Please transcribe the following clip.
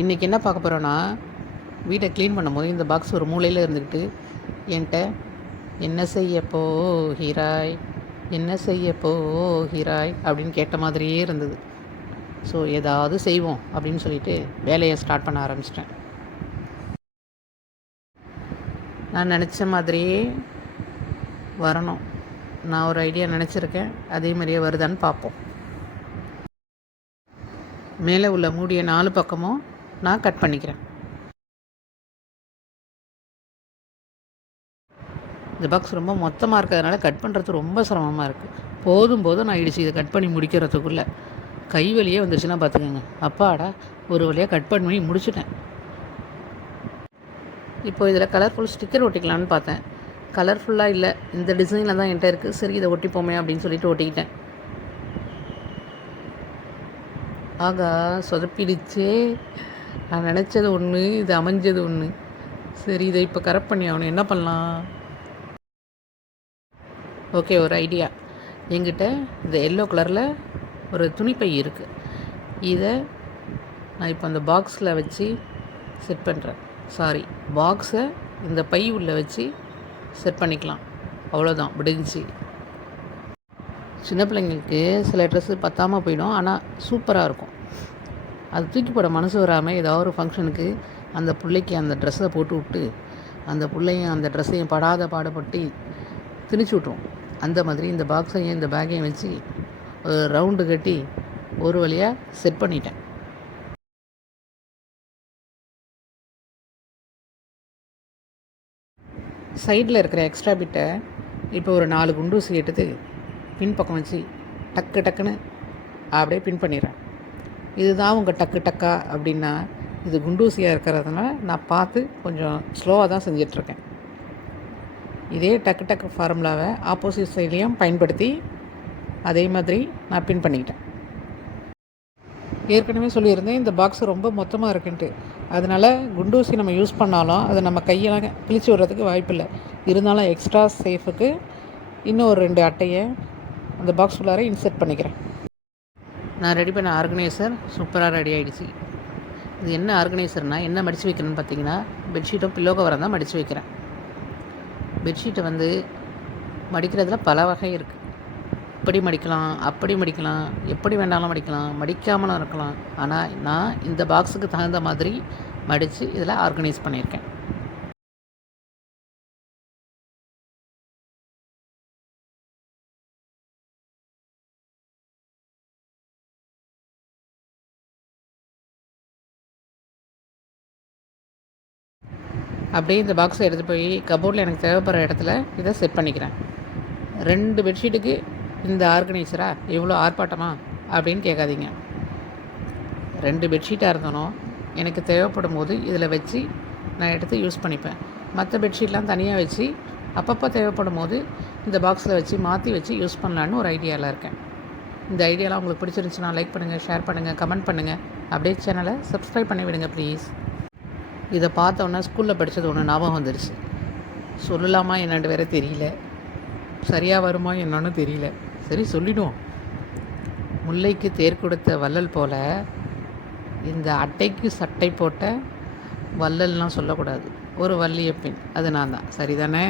இன்றைக்கி என்ன பார்க்க போகிறோன்னா, வீட்டை க்ளீன் பண்ணும்போது இந்த பாக்ஸ் ஒரு மூலையில் இருந்துக்கிட்டு என்கிட்ட என்ன செய்ய போகிறாய், என்ன செய்ய போகிறாய் அப்படின்னு கேட்ட மாதிரியே இருந்தது. ஸோ ஏதாவது செய்வோம் அப்படின்னு சொல்லிட்டு வேலையை ஸ்டார்ட் பண்ண ஆரம்பிச்சிட்டேன். நான் நினச்ச மாதிரியே வரணும். நான் ஒரு ஐடியா நினச்சிருக்கேன், அதே மாதிரியே வருதான்னு பார்ப்போம். மேலே உள்ள மூடிய 4 பக்கமும் நான் கட் பண்ணிக்கிறேன். இந்த பாக்ஸ் ரொம்ப மொத்தமாக இருக்கிறதுனால கட் பண்ணுறது ரொம்ப சிரமமாக இருக்குது. போதும் நான் ஆயிடுச்சு இதை கட் பண்ணி முடிக்கிறதுக்குள்ளே. கை வலியே வந்துருச்சுன்னா பார்த்துக்கோங்க. அப்பாடா, ஒரு வழியாக கட் பண்ணி முடிச்சுட்டேன். இப்போ இதில் கலர்ஃபுல் ஸ்டிக்கர் ஒட்டிக்கலான்னு பார்த்தேன். கலர்ஃபுல்லாக இல்லை, இந்த டிசைனில் தான் என்கிட்ட இருக்குது. சரி, இதை ஒட்டிப்போமே அப்படின்னு சொல்லிட்டு ஒட்டிக்கிட்டேன். ஆகா, சொதப்பிடுச்சே. நான் நினச்சது ஒன்று, இது அமைஞ்சது ஒன்று. சரி, இதை இப்போ கரெக்ட் பண்ணி ஆகணும். என்ன பண்ணலாம்? ஓகே, ஒரு ஐடியா. என்கிட்ட இந்த எல்லோ கலரில் ஒரு துணிப்பை இருக்குது. இதை நான் இப்போ அந்த பாக்ஸில் வச்சு செட் பண்ணுறேன். பாக்ஸை இந்த பை உள்ளே வச்சு செட் பண்ணிக்கலாம். அவ்வளோதான், முடிஞ்சிச்சு. சின்ன பிள்ளைங்களுக்கு சில ட்ரெஸ்ஸு பத்தாமல் போயிடும், ஆனால் சூப்பராக இருக்கும். அது தூக்கி போட மனசு வராமல் ஏதாவது ஒரு ஃபங்க்ஷனுக்கு அந்த பிள்ளைக்கு அந்த ட்ரெஸ்ஸை போட்டு விட்டு அந்த பிள்ளையும் அந்த ட்ரெஸ்ஸையும் படாத பாடுபட்டு திணிச்சு விட்ருவோம். அந்த மாதிரி இந்த பாக்ஸையும் இந்த பேக்கையும் வச்சு ஒரு ரவுண்டு கட்டி ஒரு வழியாக செட் பண்ணிட்டேன். சைடில் இருக்கிற எக்ஸ்ட்ரா பிட்டை இப்போ ஒரு 4 குண்டூசி எடுத்து பின்பக்கம் வச்சு டக்குன்னு அப்படியே பின் பண்ணிடுறேன். இதுதான் உங்கள் டக்கா அப்படின்னா, இது குண்டூசியாக இருக்கிறதுனால நான் பார்த்து கொஞ்சம் ஸ்லோவாக தான் செஞ்சிட்ருக்கேன். இதே டக்கு ஃபார்முலாவை ஆப்போசிட் சைட்லேயும் பயன்படுத்தி அதே மாதிரி நான் பின் பண்ணிக்கிட்டேன். ஏற்கனவே சொல்லியிருந்தேன், இந்த பாக்ஸ் ரொம்ப மொத்தமாக இருக்குன்ட்டு. அதனால் குண்டூசி நம்ம யூஸ் பண்ணாலும் அதை நம்ம கையெல்லாம் கிழிச்சு விடுறதுக்கு வாய்ப்பில்லை. இருந்தாலும் எக்ஸ்ட்ரா சேஃபுக்கு இன்னும் ஒரு 2 அட்டையை அந்த பாக்ஸ் உள்ளார இன்செர்ட் பண்ணிக்கிறேன். நான் ரெடி பண்ண ஆர்கனைசர் சூப்பராக ரெடி ஆகிடுச்சு. இது என்ன ஆர்கனைசர்னால், என்ன மடித்து வைக்கிறேன்னு பார்த்தீங்கன்னா, பெட்ஷீட்டும் பில்லோ கவரம் தான் மடித்து வைக்கிறேன். பெட்ஷீட்டை வந்து மடிக்கிறதுல பல வகை இருக்குது. இப்படி மடிக்கலாம், அப்படி மடிக்கலாம், எப்படி வேணாலும் மடிக்கலாம், மடிக்காமலும் இருக்கலாம். ஆனால் நான் இந்த பாக்ஸுக்கு தகுந்த மாதிரி மடித்து இதில் ஆர்கனைஸ் பண்ணியிருக்கேன். அப்படியே இந்த பாக்ஸை எடுத்து போய் கபோர்டில் எனக்கு தேவைப்படுற இடத்துல இதை செட் பண்ணிக்கிறேன். 2 பெட்ஷீட்டுக்கு இந்த ஆர்கனைசரா இவ்வளோ ஆர்ப்பாட்டமா அப்படின்னு கேட்காதீங்க. 2 பெட்ஷீட்டாக இருந்தாலும் எனக்கு தேவைப்படும் போது இதில் வச்சு நான் எடுத்து யூஸ் பண்ணிப்பேன். மற்ற பெட்ஷீட்லாம் தனியாக வச்சு அப்பப்போ தேவைப்படும் போது இந்த பாக்ஸில் வச்சு மாற்றி வச்சு யூஸ் பண்ணலான்னு ஒரு ஐடியாவில் இருக்கேன். இந்த ஐடியாலாம் உங்களுக்கு பிடிச்சிருந்துச்சுன்னா லைக் பண்ணுங்கள், ஷேர் பண்ணுங்கள், கமெண்ட் பண்ணுங்கள். அப்படியே சேனலை சப்ஸ்கிரைப் பண்ணி விடுங்க ப்ளீஸ். இதை பார்த்தோன்னா ஸ்கூலில் படித்தது ஒன்று ஞாபகம் வந்துடுச்சு. சொல்லலாமா என்னன்னு வேறு தெரியல, சரியாக வருமா என்னன்னு தெரியல. சரி, சொல்லிடுவோம். முல்லைக்கு தேர் கொடுத்த வள்ளல் போல் இந்த அட்டைக்கு சட்டை போட்ட வள்ளல்லாம் சொல்லக்கூடாது. ஒரு வள்ளியப்பின், அது நான் தான். சரிதானே?